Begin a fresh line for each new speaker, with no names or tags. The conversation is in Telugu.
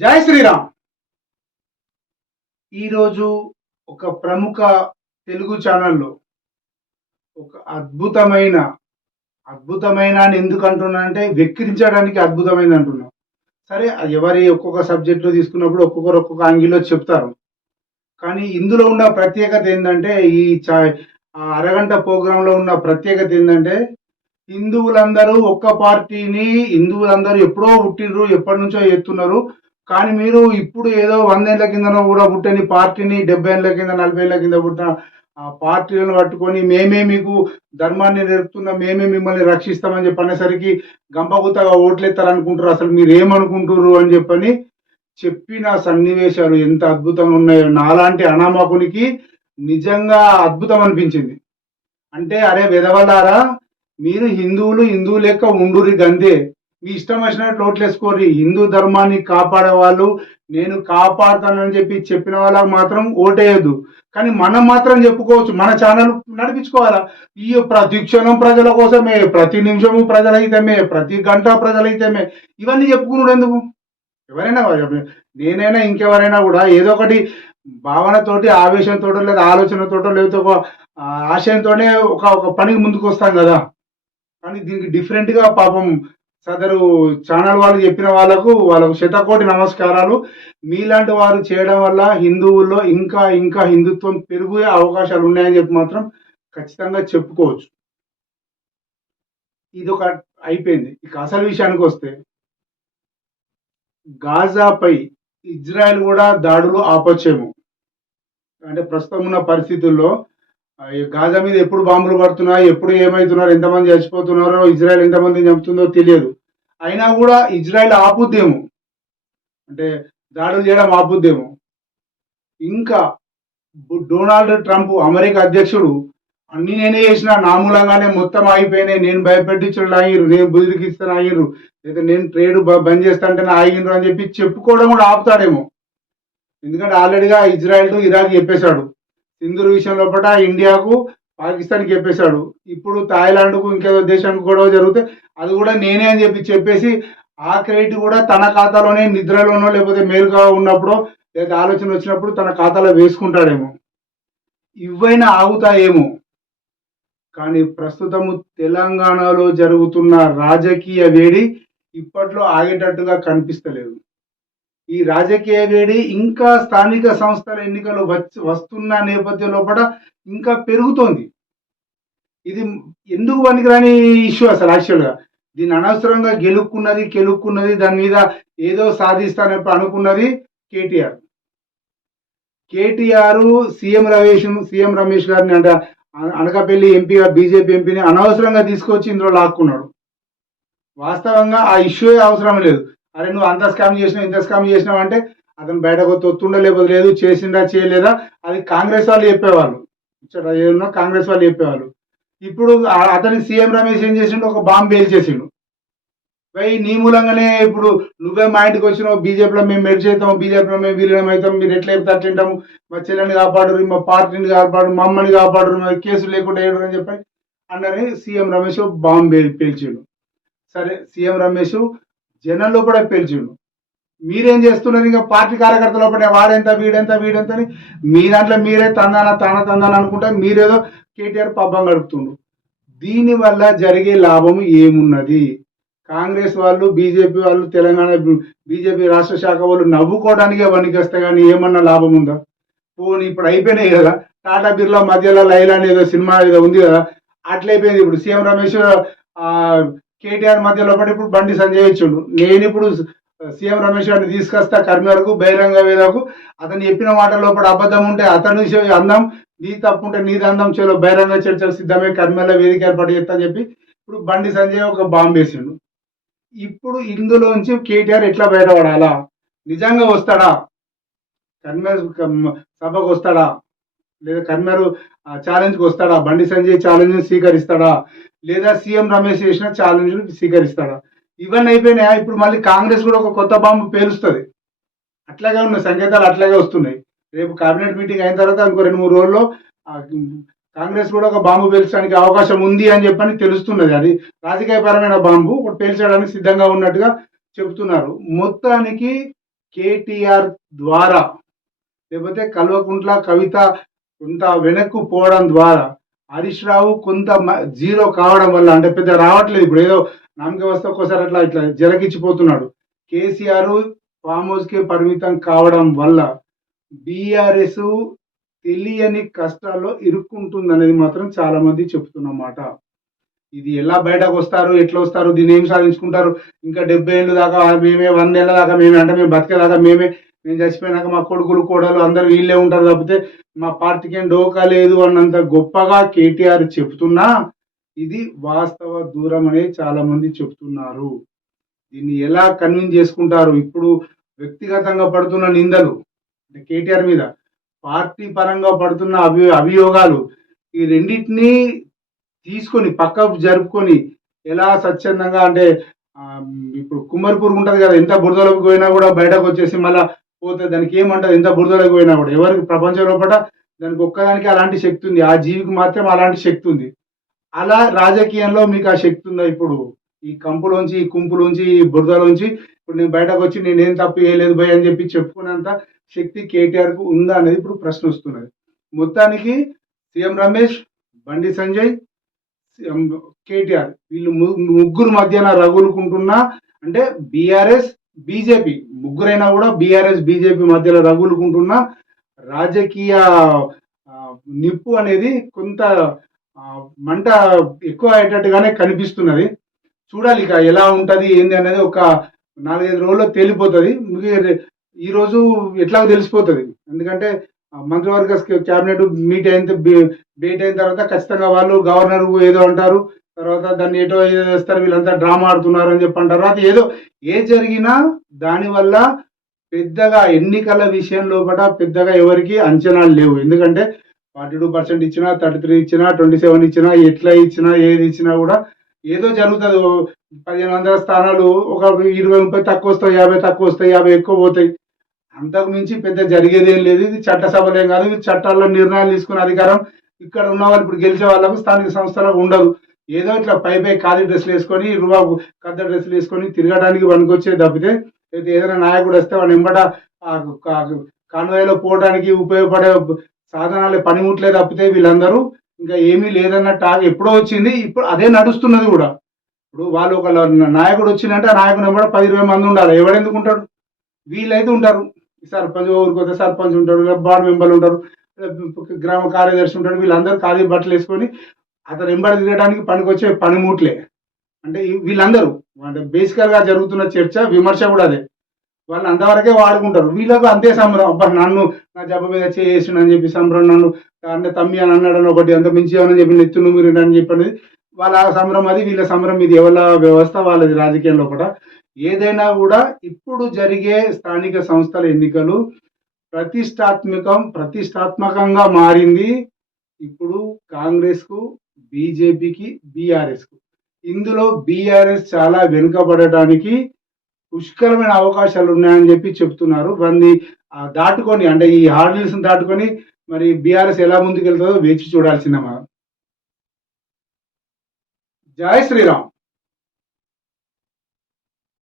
జై శ్రీరామ్. ఈరోజు ఒక ప్రముఖ తెలుగు ఛానల్లో ఒక అద్భుతమైన అద్భుతమైన అని ఎందుకు అంటున్నానంటే వెక్కిరించడానికి అద్భుతమైన అంటున్నాం. సరే అది ఎవరి ఒక్కొక్క సబ్జెక్టులో తీసుకున్నప్పుడు ఒక్కొక్కరు ఒక్కొక్క ఆంగిల్లో చెప్తారు. కానీ ఇందులో ఉన్న ప్రత్యేకత ఏంటంటే ఈ చా ఆ అరగంట ప్రోగ్రాంలో ఉన్న ప్రత్యేకత ఏంటంటే హిందువులందరూ ఒక్క పార్టీని హిందువులందరూ ఎప్పుడో పుట్టినరు ఎప్పటి నుంచో ఎత్తున్నారు. కానీ మీరు ఇప్పుడు ఏదో వందేళ్ళ కింద కూడా పుట్టని పార్టీని డెబ్బై ఏళ్ళ కింద నలభై ఏళ్ళ కింద పుట్టిన ఆ పార్టీలను పట్టుకొని మేమే మీకు ధర్మాన్ని నేర్పుతున్నాం మేమే మిమ్మల్ని రక్షిస్తామని చెప్పనేసరికి గంపగుతగా గంపగుత్తగా ఓట్లేస్తారు అనుకుంటారు అసలు మీరు ఏమనుకుంటున్నారు అని చెప్పని చెప్పిన సన్నివేశాలు ఎంత అద్భుతంగా ఉన్నాయో నాలాంటి అనామకునికి నిజంగా అద్భుతం అనిపించింది. అంటే అరే వెదవలారా మీరు హిందువులు హిందువు లెక్క ఉండురి గందే మీ ఇష్టం వచ్చినట్టు ఓట్లేసుకోర్రి హిందూ ధర్మాన్ని కాపాడే వాళ్ళు నేను కాపాడుతానని చెప్పి చెప్పిన వాళ్ళకి మాత్రం ఓటేయద్దు. కానీ మనం మాత్రం చెప్పుకోవచ్చు మన ఛానల్ నడిపించుకోవాలా? ఈ ప్రతి క్షణం ప్రజల కోసమే ప్రతి నిమిషము ప్రజలైతమే ప్రతి గంట ప్రజలైతమే ఇవన్నీ చెప్పుకున్నాడు ఎందుకు? ఎవరైనా నేనైనా ఇంకెవరైనా కూడా ఏదో ఒకటి భావనతోటి ఆవేశంతో లేదా ఆలోచనతోటో లేకపోతే ఒక ఆశయంతోనే ఒక ఒక పనికి ముందుకు వస్తాం కదా? కానీ దీనికి డిఫరెంట్గా పాపం సదరు ఛానల్ వాళ్ళు చెప్పిన వాళ్ళకు వాళ్ళకు శతకోటి నమస్కారాలు. మీలాంటి వారు చేయడం వల్ల హిందువుల్లో ఇంకా ఇంకా హిందుత్వం పెరిగే అవకాశాలు ఉన్నాయని చెప్పి మాత్రం ఖచ్చితంగా చెప్పుకోవచ్చు. ఇది ఒక అయిపోయింది. ఇక అసలు విషయానికి వస్తే గాజాపై ఇజ్రాయెల్ కూడా దాడులు ఆపొచ్చేమో. అంటే ప్రస్తుతం ఉన్న పరిస్థితుల్లో గాజా మీద ఎప్పుడు బాంబులు పడుతున్నాయి ఎప్పుడు ఏమవుతున్నారు ఎంతమంది చచ్చిపోతున్నారో ఇజ్రాయెల్ ఎంతమంది చంపుతుందో తెలియదు. అయినా కూడా ఇజ్రాయెల్ ఆపుద్దేమో. అంటే దాడులు చేయడం ఆపుద్దేమో. ఇంకా డొనాల్డ్ ట్రంప్ అమెరికా అధ్యక్షుడు అన్ని నేనే చేసిన నా మూలంగానే మొత్తం ఆగిపోయినాయి నేను భయపెట్టించడం ఆగిరు నేను బుదిరికిస్తాను ఆగిరు లేదా నేను ట్రేడ్ బ- బంద్ చేస్తా అంటే ఆగిండ్రు అని చెప్పి చెప్పుకోవడం కూడా ఆపుతాడేమో. ఎందుకంటే ఆల్రెడీగా ఇజ్రాయెల్ టు ఇరాక్ చెప్పేశాడు. సింధూర్ విషయం లోపల ఇండియాకు పాకిస్తాన్కి చెప్పేశాడు. ఇప్పుడు థాయిలాండ్కు ఇంకేదో దేశానికి గొడవ జరిగితే అది కూడా నేనే అని చెప్పి చెప్పేసి ఆ క్రెడిట్ కూడా తన ఖాతాలోనే నిద్రలోనో లేకపోతే మేలుగా ఉన్నప్పుడు లేదా ఆలోచన వచ్చినప్పుడు తన ఖాతాలో వేసుకుంటాడేమో. ఇవైనా ఆగుతాయేమో కానీ ప్రస్తుతము తెలంగాణలో జరుగుతున్న రాజకీయ వేడి ఇప్పట్లో ఆగేటట్టుగా కనిపిస్తలేదు. ఈ రాజకీయ వేడి ఇంకా స్థానిక సంస్థల ఎన్నికలు వచ్చి వస్తున్న నేపథ్యం లోపల ఇంకా పెరుగుతోంది. ఇది ఎందుకు పనికిరాని ఇష్యూ అసలు యాక్చువల్గా దీన్ని అనవసరంగా గెలుక్కున్నది గెలుక్కున్నది దాని మీద ఏదో సాధిస్తానని అనుకున్నది కేటీఆర్. కేటీఆర్ సీఎం రమేష్ సీఎం రమేష్ గారిని అంటే అన- అనకాపల్లి ఎంపీగా బీజేపీ ఎంపీని అనవసరంగా తీసుకొచ్చి ఇందులో లాక్కున్నాడు. వాస్తవంగా ఆ ఇష్యూ అవసరం లేదు. అరే నువ్వు అంత స్కామ్ చేసినావు ఇంత స్కామ్ చేసినావు అంటే అతను బయటకు తొత్తుండ లేకపోతే లేదు చేసిందా చేయలేదా? అది కాంగ్రెస్ వాళ్ళు చెప్పేవాళ్ళు. ఇక్కడ ఏదన్నా కాంగ్రెస్ వాళ్ళు చెప్పేవాళ్ళు. ఇప్పుడు అతని సీఎం రమేష్ ఏం చేసిండు? ఒక బాంబు పేల్చేసిండు పోయి నీ మూలంగానే ఇప్పుడు నువ్వే మా ఇంటికి వచ్చినావు బీజేపీలో మేము మెడి చేస్తాం బీజేపీలో మేము విలీనం అవుతాం మీరు ఎట్లా చెప్తే అట్లా మా చెల్లెని కాపాడరు మా పార్టీని కాపాడు మా అమ్మని కాపాడరు మా కేసులు లేకుండా వేయడం అని చెప్పి అన్నని సీఎం రమేష్ బాంబు పేల్చిండు. సరే సీఎం రమేష్ జనం లోపల పేల్చిండు. మీరేం చేస్తున్నారు? ఇంకా పార్టీ కార్యకర్తల లోపల వాడెంత వీడెంత వీడెంత అని మీ దాంట్లో మీరే తందాన తన తందాన అనుకుంటా మీరేదో కేటీఆర్ పబ్బం గడుపుతుండ్రు. దీనివల్ల జరిగే లాభం ఏమున్నది? కాంగ్రెస్ వాళ్ళు బీజేపీ వాళ్ళు తెలంగాణ బీజేపీ రాష్ట్ర శాఖ వాళ్ళు నవ్వుకోవడానికే వస్తే కానీ ఏమన్నా లాభం ఉందా? పోనీ ఇప్పుడు అయిపోయినాయి కదా. టాటా బిర్లా మధ్యలో లైలా ఏదో సినిమా ఏదో ఉంది కదా. అట్లయిపోయింది ఇప్పుడు. సీఎం రమేష్ కేటీఆర్ మధ్యలో పడి ఇప్పుడు బండి సంజయ్ ఇచ్చిండు. నేను ఇప్పుడు సీఎం రమేష్ గారిని తీసుకొస్తా కర్మేరకు బహిరంగ వేదకు అతను చెప్పిన మాట లోపల అబద్ధం ఉంటే అతను అందం నీ తప్పు ఉంటే నీది అందం చేలో బహిరంగ చర్చలు సిద్ధమే కర్మేల వేదిక ఏర్పాటు చేస్తా అని చెప్పి ఇప్పుడు బండి సంజయ్ ఒక బాంబు వేసిండు. ఇప్పుడు ఇందులోంచి కేటీఆర్ ఎట్లా బయటపడాలా? నిజంగా వస్తాడా? కన్మేర్ సభకు వస్తాడా? లేదా కన్మేరు ఛాలెంజ్కి వస్తాడా? బండి సంజయ్ ఛాలెంజ్ స్వీకరిస్తాడా? లేదా సీఎం రమేష్ చేసిన ఛాలెంజ్ స్వీకరిస్తాడా? ఇవన్నీ అయిపోయినాయా? ఇప్పుడు మళ్ళీ కాంగ్రెస్ కూడా ఒక కొత్త బాంబు పేలుస్తుంది. అట్లాగే ఉన్న సంకేతాలు అట్లాగే వస్తున్నాయి. రేపు కేబినెట్ మీటింగ్ అయిన తర్వాత ఇంకో రెండు మూడు రోజుల్లో కాంగ్రెస్ కూడా ఒక బాంబు పేల్చడానికి అవకాశం ఉంది అని చెప్పని తెలుస్తున్నది. అది రాజకీయపరమైన బాంబు పేల్చడానికి సిద్ధంగా ఉన్నట్టుగా చెబుతున్నారు మొత్తానికి కేటీఆర్ ద్వారా లేకపోతే కల్వకుంట్ల కవిత కొంత వెనక్కు పోవడం ద్వారా హరీష్ రావు కొంత మ- జీరో కావడం వల్ల అంటే పెద్ద రావట్లేదు. ఇప్పుడు ఏదో నమ్మక వస్తే ఒక్కోసారి అట్లా ఇట్లా జలకిచ్చిపోతున్నాడు. కేసీఆర్ ఫామ్ హౌస్కే పరిమితం కావడం వల్ల బీఆర్ఎస్ తెలియని కష్టాల్లో ఇరుక్కుంటుంది అనేది మాత్రం చాలా మంది చెప్తున్నమాట ఇది ఎలా బయటకు వస్తారు ఎట్లా వస్తారు దీన్ని ఏం సాధించుకుంటారు? ఇంకా డెబ్బై ఏళ్ళు దాకా మేమే వన్ ఏళ్ళ దాకా మేమే అంటే మేము బతికేదాకా మేమే మేము చచ్చిపోయినాక మా కొడుకులు కోడలు అందరూ వీళ్ళే ఉంటారు తప్పితే మా పార్టీకి డోకా లేదు అన్నంత గొప్పగా కేటీఆర్ చెప్తున్నా ఇది వాస్తవ దూరం అనేది చాలా మంది చెప్తున్నారు. దీన్ని ఎలా కన్విన్స్ చేసుకుంటారు? ఇప్పుడు వ్యక్తిగతంగా పడుతున్న నిందలు అంటే కేటీఆర్ మీద పార్టీ పరంగా పడుతున్న అభి అభియోగాలు ఈ రెండింటినీ తీసుకొని పక్కకు జరుపుకొని ఎలా స్వచ్ఛందంగా అంటే ఇప్పుడు కుమ్మరిపూర్ ఉంటుంది కదా ఎంత బురదలోకి పోయినా కూడా బయటకు వచ్చేసి మళ్ళా పోతే దానికి ఏమంటారు? ఎంత బురదలోకి పోయినా కూడా. ఎవరికి? ప్రపంచంలో లోపల దానికి ఒక్కదానికి అలాంటి శక్తి ఉంది. ఆ జీవికి మాత్రం అలాంటి శక్తి ఉంది. అలా రాజకీయంలో మీకు ఆ శక్తి ఉందా ఇప్పుడు? ఈ కంపులోంచి ఈ కుంపులోంచి ఈ బురదలోంచి? ఇప్పుడు నేను బయటకు వచ్చి నేనేం తప్పు చేయలేదు భయ అని చెప్పి చెప్పుకునేంత శక్తి కేటీఆర్కు ఉందా అనేది ఇప్పుడు ప్రశ్న వస్తున్నది. మొత్తానికి సీఎం రమేష్ బండి సంజయ్ కేటీఆర్ వీళ్ళు ముగ్గురు మధ్యన రగులుకుంటున్నా అంటే బీఆర్ఎస్ బీజేపీ ముగ్గురైనా కూడా బీఆర్ఎస్ బీజేపీ మధ్యలో రగులుకుంటున్న రాజకీయ నిప్పు అనేది కొంత మంట ఎక్కువ అయ్యేటట్టుగానే కనిపిస్తున్నది. చూడాలి ఇక ఎలా ఉంటుంది ఏంది అనేది ఒక నాలుగైదు రోజుల్లో తేలిపోతుంది. ఈరోజు ఈ ఎట్లా తెలిసిపోతుంది? ఎందుకంటే మంత్రివర్గ క్యాబినెట్ మీట్ అయిన భేటీ అయిన తర్వాత ఖచ్చితంగా వాళ్ళు గవర్నర్ ఏదో అంటారు. తర్వాత దాన్ని ఏటో చేస్తారు వీళ్ళంతా డ్రామా ఆడుతున్నారు అని చెప్పి అంటారు తర్వాత ఏదో ఏ జరిగినా దానివల్ల పెద్దగా ఎన్నికల విషయంలో కూడా పెద్దగా ఎవరికి అంచనాలు లేవు. ఎందుకంటే ఫార్టీ టూ పర్సెంట్ ఇచ్చినా థర్టీ త్రీ ఇచ్చినా ట్వంటీ సెవెన్ ఇచ్చినా ఎట్లా ఇచ్చినా ఏది ఇచ్చినా కూడా ఏదో జరుగుతుంది. పదిహేను వందల స్థానాలు ఒక ఇరవై ముప్పై తక్కువ వస్తాయి యాభై తక్కువ వస్తాయి యాభై ఎక్కువ పోతాయి. అంతకు మించి పెద్ద జరిగేది ఏం లేదు. ఇది చట్టసభలేం కాదు. ఇది చట్టాల్లో నిర్ణయాలు తీసుకునే అధికారం. ఇక్కడ ఉన్న వాళ్ళు ఇప్పుడు గెలిచే వాళ్ళకు స్థానిక సంస్థలకు ఉండదు. ఏదో ఇట్లా పై పై ఖాళీ డ్రెస్సులు వేసుకొని రుబాబు కద్ద డ్రెస్సులు వేసుకొని తిరగడానికి పనికొచ్చే తప్పితే లేదా ఏదైనా నాయకుడు వస్తే వాడు ఎంబట కాన్వాయ్లో పోవడానికి ఉపయోగపడే సాధనాలు పనిముట్లే తప్పితే వీళ్ళందరూ ఇంకా ఏమీ లేదన్న టాక్ ఎప్పుడో వచ్చింది ఇప్పుడు అదే నడుస్తున్నది కూడా. ఇప్పుడు వాళ్ళు ఒక నాయకుడు వచ్చిందంటే ఆ నాయకుడు ఎంబడ పది ఇరవై మంది ఉండాలి. ఎవడెందుకు ఉంటాడు? వీళ్ళైతే ఉంటారు. సర్పంచ్ ఊరికొస్తే సర్పంచ్ ఉంటాడు వార్డు మెంబర్లు ఉంటారు గ్రామ కార్యదర్శి ఉంటాడు వీళ్ళందరూ ఖాళీ బట్టలు వేసుకొని అతను ఎంబడి తిరగడానికి పనికొచ్చే పనిముట్లే. అంటే వీళ్ళందరూ అంటే బేసికల్గా జరుగుతున్న చర్చ విమర్శ కూడా అదే. వాళ్ళు అంతవరకే వాడుకుంటారు. వీళ్ళకు అంతే సంబరం. అబ్బా నన్ను నా జబ్బ మీద చేసిన అని చెప్పి సంబరం నన్ను అంటే తమ్మి అని అన్నాడని ఒకటి అంత మించి అని చెప్పి నెత్తును మీరు అని చెప్పి అనేది వాళ్ళ సంబరం అది వీళ్ళ సంబరం ఇది. ఎవరి వ్యవస్థ వాళ్ళది రాజకీయంలో కూడా ఏదైనా కూడా ఇప్పుడు జరిగే స్థానిక సంస్థల ఎన్నికలు ప్రతిష్టాత్మకం ప్రతిష్టాత్మకంగా మారింది. ఇప్పుడు కాంగ్రెస్కు బీజేపీకి బీఆర్ఎస్కు ఇందులో బీఆర్ఎస్ చాలా వెనుకబడటానికి పుష్కలమైన అవకాశాలు ఉన్నాయని చెప్పి చెప్తున్నారు. దాన్ని దాటుకొని అంటే ఈ హార్డిల్స్ దాటుకొని మరి బీఆర్ఎస్ ఎలా ముందుకెళ్తుందో వేచి చూడాల్సిన మనం. జై శ్రీరామ్.